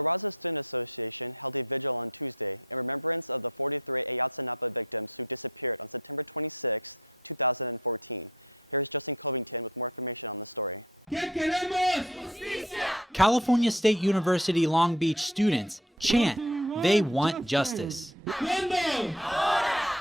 La Raza Student Association held a vigil on Tuesday in remembrance of the 43 Ayotzinapa victims who disappeared on September 26, 2014. Here's Justin Covington with more information on the story. California State University Long Beach students chant, "They want justice."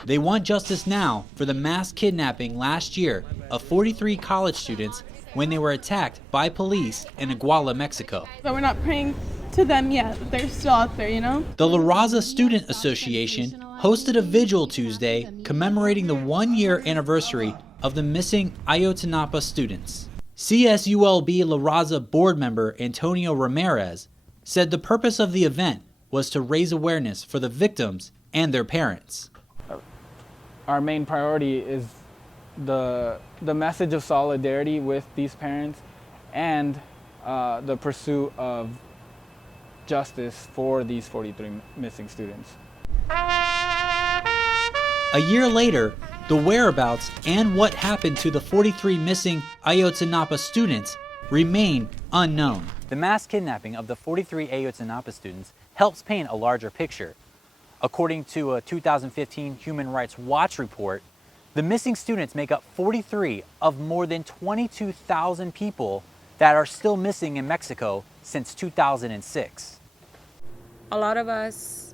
They want justice now for the mass kidnapping last year of 43 college students when they were attacked by police in Iguala, Mexico. But we're not praying to them yet. They're still out there, you know? The La Raza Student Association hosted a vigil Tuesday commemorating the one-year anniversary of the missing Ayotzinapa students. CSULB La Raza board member Antonio Ramirez said the purpose of the event was to raise awareness for the victims and their parents. Our main priority is the message of solidarity with these parents and the pursuit of justice for these 43 missing students. A year later, the whereabouts and what happened to the 43 missing Ayotzinapa students remain unknown. The mass kidnapping of the 43 Ayotzinapa students helps paint a larger picture. According to a 2015 Human Rights Watch report, the missing students make up 43 of more than 22,000 people that are still missing in Mexico since 2006. A lot of us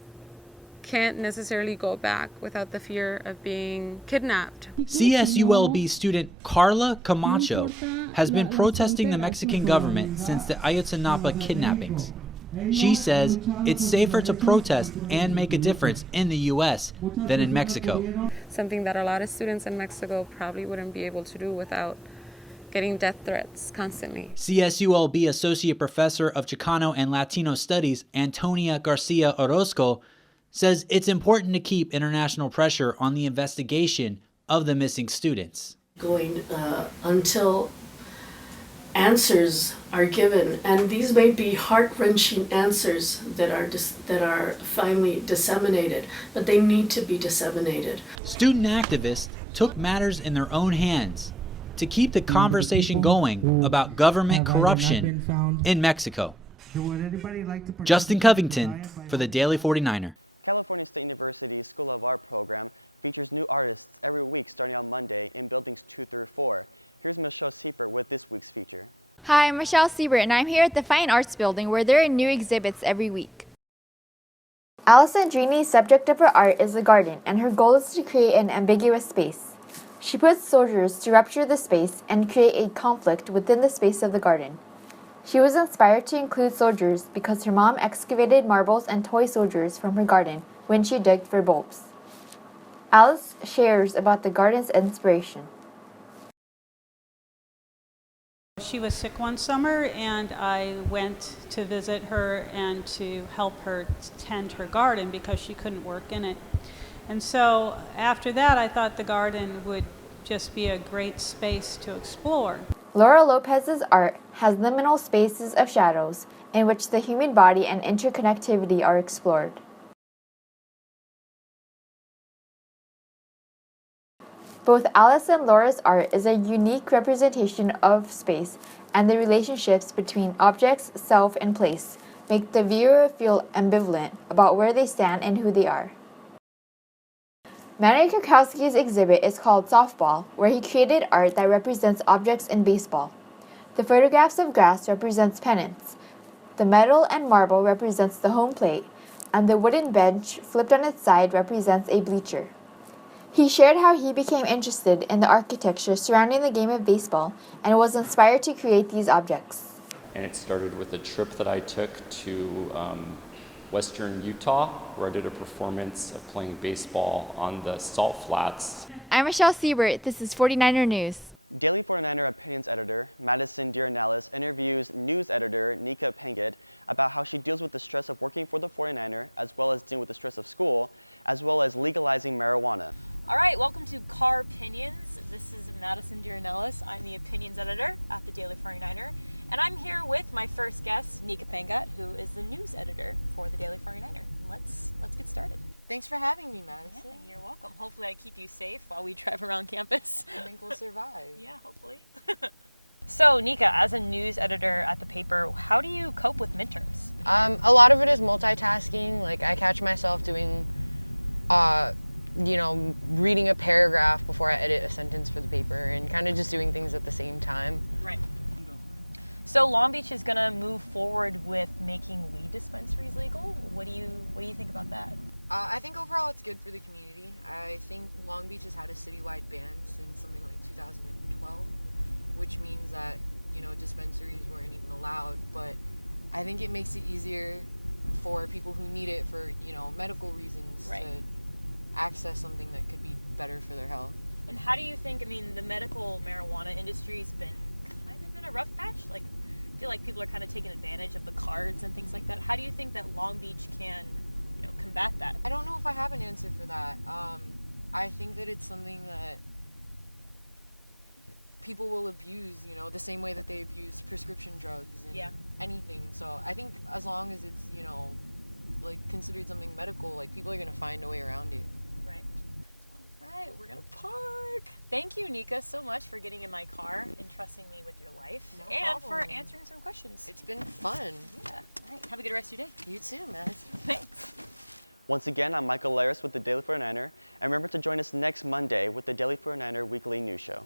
can't necessarily go back without the fear of being kidnapped. CSULB student Carla Camacho has been protesting the Mexican government since the Ayotzinapa kidnappings. She says it's safer to protest and make a difference in the U.S. than in Mexico. Something that a lot of students in Mexico probably wouldn't be able to do without getting death threats constantly. CSULB Associate Professor of Chicano and Latino Studies, Antonia Garcia Orozco, says it's important to keep international pressure on the investigation of the missing students. Going until answers are given, and these may be heart-wrenching answers that are finally disseminated, but they need to be disseminated. Student activists took matters in their own hands to keep the conversation going about government corruption in Mexico. Justin Covington for the Daily 49er. California State University's School of Art program features new artists every week starting on Monday in buildings 2 through 4. Here's Michelle Siebert with this week's feature. Hi, I'm Michelle Siebert, and I'm here at the Fine Arts Building where there are new exhibits every week. Alice Andrini's subject of her art is the garden, and her goal is to create an ambiguous space. She puts soldiers to rupture the space and create a conflict within the space of the garden. She was inspired to include soldiers because her mom excavated marbles and toy soldiers from her garden when she dug for bulbs. Alice shares about the garden's inspiration. She was sick one summer, and I went to visit her and to help her tend her garden because she couldn't work in it. And so after that, I thought the garden would just be a great space to explore. Laura Lopez's art has liminal spaces of shadows in which the human body and interconnectivity are explored. Both Alice and Laura's art is a unique representation of space, and the relationships between objects, self, and place make the viewer feel ambivalent about where they stand and who they are. Manny Krakowski's exhibit is called Softball, where he created art that represents objects in baseball. The photographs of grass represents pennants, the metal and marble represents the home plate, and the wooden bench flipped on its side represents a bleacher. He shared how he became interested in the architecture surrounding the game of baseball and was inspired to create these objects. And it started with a trip that I took to Western Utah, where I did a performance of playing baseball on the salt flats. I'm Michelle Siebert. This is 49er News. Daily 49er Opinions editor Madison Diornalis interviews news editor Nika Penget about how she deals with the stress of working for the 49er, as well as dealing with the stress of school, as well as legalizing marijuana. All right, welcome to Car Opinions. This is Madison Diornalis. I'm the opinions editor at the Daily 49er, and I'm here with my first guest, Nika Penget, who is the news editor for the Daily 49er. Let's get started. Thanks for having me, Madison. Yeah, you're welcome. Hopefully I keep you safe while we drive around campus. I think we'll survive. Yeah, hopefully. So, Nika, as a news editor at the paper, how do you cope with midterms? A lot of it is multitasking. Like, I catch myself doing, reading a paragraph before I edit a sentence for the paper and kind of just doing things at the same time. Right. So Long Beach is going to move forward with making weed dispensaries legal. What do you think about that? I think overall it's good for the community. I think Long Beach has had a citywide ban since something like 2012, which means that, dispensaries weren't even allowed. But I think it makes it easier for people who need it for, medical reasons to access something that could be better for their health. And how do you think, the medical marijuana industry's been kind of in a rough patch? Like, I feel like people are kind of taking advantage of the cards and things like that. How do you think that Long Beach can, combat that? I don't know if I have an answer for that. I think that it's something that people will abuse, the same way that they abuse prescription drugs and anything. So I think as long as it's, considered something medical, people are going to find a way around it. Right. All right, we're going to park. Thank you, Nika, so much for getting in my car and trusting me with your life. No and problem. for answering some questions. It's been fun. Yeah. All right, have a good rest of your day. You too, Madison. Thanks. Once again, I'm Michael Laris with the Daily 49er, and remember to join us next Monday with the Daily 49er Weekly News Show.